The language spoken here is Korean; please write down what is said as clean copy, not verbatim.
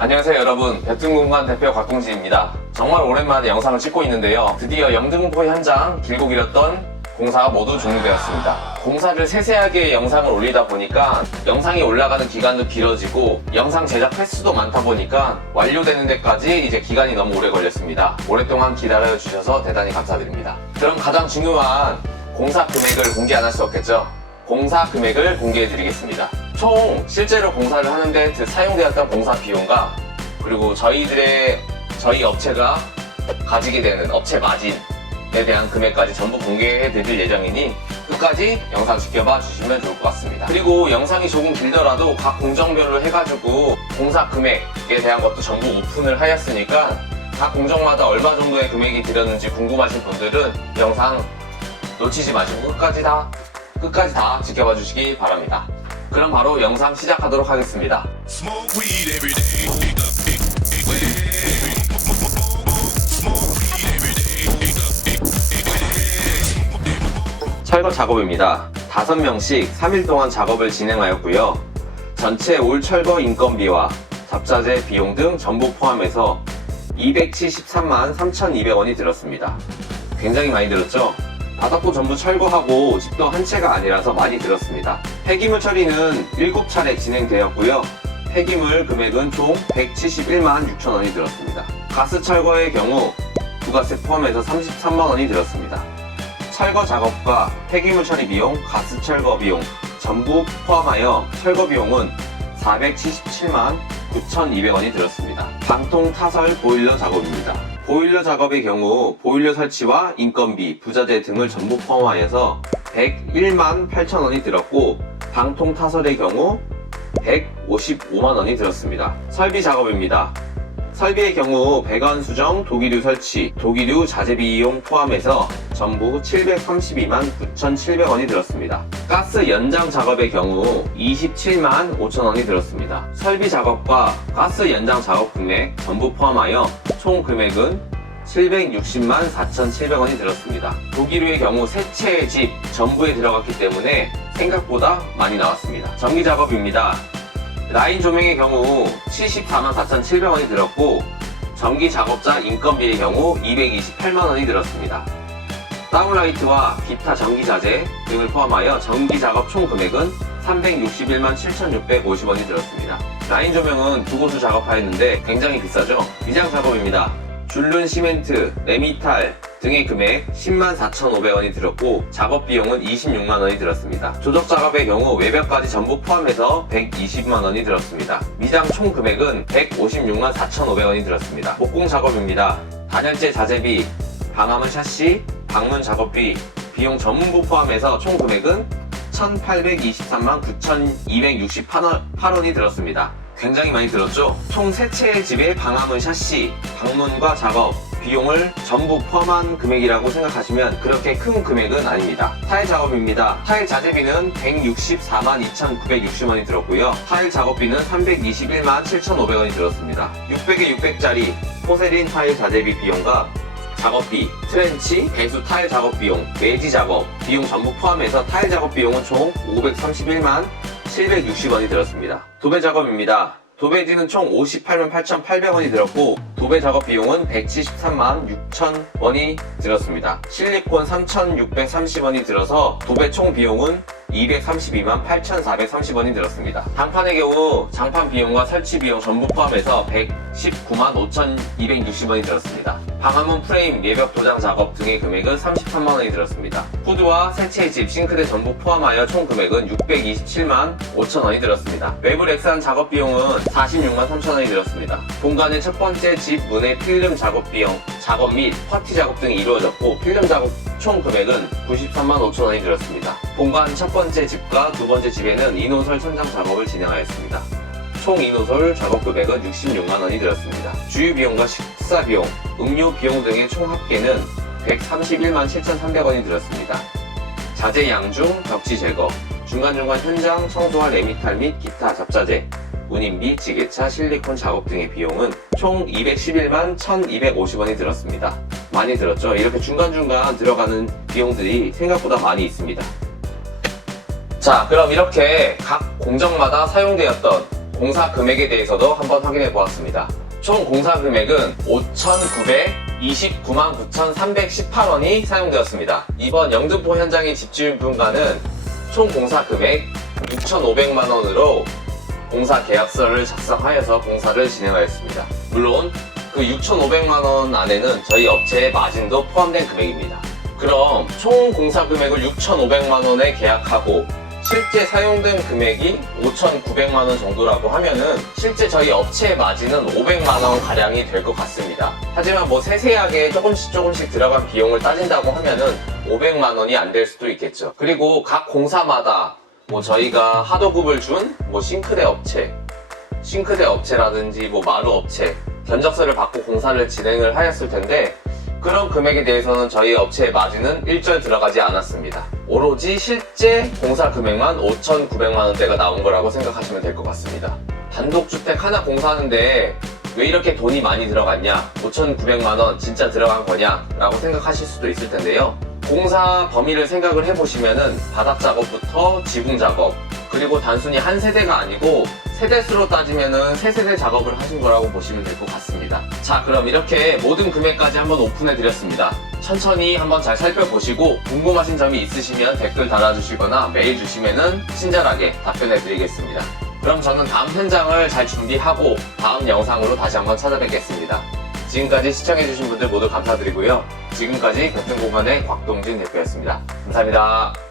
안녕하세요 여러분, 벽등공간 대표 곽동진입니다. 정말 오랜만에 영상을 찍고 있는데요, 드디어 영등포 현장 길고 길었던 공사가 모두 종료되었습니다. 공사를 세세하게 영상을 올리다 보니까 영상이 올라가는 기간도 길어지고 영상 제작 횟수도 많다 보니까 완료되는 데까지 이제 기간이 너무 오래 걸렸습니다. 오랫동안 기다려 주셔서 대단히 감사드립니다. 그럼 가장 중요한 공사 금액을 공개 안 할 수 없겠죠? 공사 금액을 공개해 드리겠습니다. 총 실제로 공사를 하는데 사용되었던 공사 비용과 그리고 저희 업체가 가지게 되는 업체 마진에 대한 금액까지 전부 공개해 드릴 예정이니 끝까지 영상 지켜봐 주시면 좋을 것 같습니다. 그리고 영상이 조금 길더라도 각 공정별로 해가지고 공사 금액에 대한 것도 전부 오픈을 하였으니까 각 공정마다 얼마 정도의 금액이 들었는지 궁금하신 분들은 영상 놓치지 마시고 끝까지 다 지켜봐 주시기 바랍니다. 그럼 바로 영상 시작하도록 하겠습니다. 철거 작업입니다. 5명씩 3일 동안 작업을 진행하였고요. 전체 올 철거 인건비와 잡자재 비용 등 전부 포함해서 273만 3,200원이 들었습니다. 굉장히 많이 들었죠? 바닥도 전부 철거하고 집도 한 채가 아니라서 많이 들었습니다. 폐기물 처리는 7차례 진행되었고요. 폐기물 금액은 총 171만 6천원이 들었습니다. 가스 철거의 경우 부가세 포함해서 33만원이 들었습니다. 철거 작업과 폐기물 처리 비용, 가스 철거 비용 전부 포함하여 철거 비용은 477만 9,200원이 들었습니다. 방통 타설 보일러 작업입니다. 보일러 작업의 경우 보일러 설치와 인건비, 부자재 등을 전부 포함하여서 101만 8천원이 들었고 방통 타설의 경우 155만원이 들었습니다. 설비 작업입니다. 설비의 경우 배관 수정, 도기류 설치, 도기류 자재 비용 포함해서 전부 732만 9,700원이 들었습니다. 가스 연장 작업의 경우 27만 5천원이 들었습니다. 설비 작업과 가스 연장 작업 금액 전부 포함하여 총 금액은 760만 4,700원이 들었습니다. 도기류의 경우 세 채의 집 전부에 들어갔기 때문에 생각보다 많이 나왔습니다. 전기 작업입니다. 라인 조명의 경우 74만 4,700원이 들었고 전기 작업자 인건비의 경우 228만원이 들었습니다. 다운라이트와 기타 전기 자재 등을 포함하여 전기 작업 총 금액은 361만 7,650원이 들었습니다. 라인 조명은 두 곳을 작업하였는데 굉장히 비싸죠? 위장 작업입니다. 줄눈 시멘트, 레미탈 등의 금액 10만 4,500원이 들었고 작업 비용은 26만원이 들었습니다. 조적 작업의 경우 외벽까지 전부 포함해서 120만원이 들었습니다. 미장 총 금액은 156만 4,500원이 들었습니다. 목공 작업입니다. 단열재 자재비, 방화문 샤시, 방문 작업비 비용 전부 포함해서 총 금액은 1,823만 9,268원이 들었습니다. 굉장히 많이 들었죠? 총 3채의 집에 방화문 샤시, 방문과 작업 비용을 전부 포함한 금액이라고 생각하시면 그렇게 큰 금액은 아닙니다. 타일 작업입니다. 타일 자재비는 164만 2,960원이 들었고요. 타일 작업비는 321만 7,500원이 들었습니다. 600에 600짜리 포세린 타일 자재비 비용과 작업비, 트렌치, 배수 타일 작업 비용, 매지 작업 비용 전부 포함해서 타일 작업 비용은 총 531만 760원이 들었습니다. 도배 작업입니다. 도배지는 총 58만 8,800원이 들었고 도배 작업 비용은 173만 6천원이 들었습니다. 실리콘 3,630원이 들어서 도배 총 비용은 232만 8,430원이 들었습니다. 장판의 경우 장판 비용과 설치 비용 전부 포함해서 119만 5,260원이 들었습니다. 방화문 프레임, 예벽 도장 작업 등의 금액은 33만원이 들었습니다. 후드와 세채의 집, 싱크대 전부 포함하여 총 금액은 627만 5천원이 들었습니다. 외부 렉산 작업 비용은 46만 3천원이 들었습니다. 본관의 첫 번째 집 문의 필름 작업 비용, 작업 및 퍼티 작업 등이 이루어졌고 필름 작업 총 금액은 93만 5천원이 들었습니다. 본관 첫 번째 집과 두 번째 집에는 인호설 천장 작업을 진행하였습니다. 총 인호설 작업 금액은 66만원이 들었습니다. 주유 비용과 식사 비용, 음료 비용 등의 총 합계는 131만 7,300원이 들었습니다. 자재 양중, 벽지 제거, 중간중간 현장 청소와 레미탈 및 기타 잡자재, 운임비, 지게차, 실리콘 작업 등의 비용은 총 211만 1,250원이 들었습니다. 많이 들었죠? 이렇게 중간중간 들어가는 비용들이 생각보다 많이 있습니다. 자, 그럼 이렇게 각 공정마다 사용되었던 공사 금액에 대해서도 한번 확인해 보았습니다. 총 공사 금액은 5,929만 9,318원이 사용되었습니다. 이번 영등포 현장의 집주인 분과는 총 공사 금액 6,500만원으로 공사 계약서를 작성하여서 공사를 진행하였습니다. 물론 그 6,500만원 안에는 저희 업체의 마진도 포함된 금액입니다. 그럼 총 공사 금액을 6,500만원에 계약하고 실제 사용된 금액이 5,900만원 정도라고 하면은 실제 저희 업체의 마진은 500만원 가량이 될 것 같습니다. 하지만 뭐 세세하게 조금씩 들어간 비용을 따진다고 하면은 500만원이 안 될 수도 있겠죠. 그리고 각 공사마다 뭐 저희가 하도급을 준 뭐 싱크대 업체라든지 뭐 마루 업체 견적서를 받고 공사를 진행을 하였을 텐데 그런 금액에 대해서는 저희 업체의 마진은 일절 들어가지 않았습니다. 오로지 실제 공사 금액만 5,900만원대가 나온 거라고 생각하시면 될 것 같습니다. 단독주택 하나 공사하는데 왜 이렇게 돈이 많이 들어갔냐? 5,900만원 진짜 들어간 거냐? 라고 생각하실 수도 있을 텐데요. 공사 범위를 생각을 해보시면은 바닥 작업부터 지붕 작업, 그리고 단순히 한 세대가 아니고 세대수로 따지면은 3세대 작업을 하신 거라고 보시면 될 것 같습니다. 자, 그럼 이렇게 모든 금액까지 한번 오픈해 드렸습니다. 천천히 한번 잘 살펴보시고 궁금하신 점이 있으시면 댓글 달아주시거나 메일 주시면은 친절하게 답변해 드리겠습니다. 그럼 저는 다음 현장을 잘 준비하고 다음 영상으로 다시 한번 찾아뵙겠습니다. 지금까지 시청해주신 분들 모두 감사드리고요. 지금까지 같은 공간의 곽동진 대표였습니다. 감사합니다.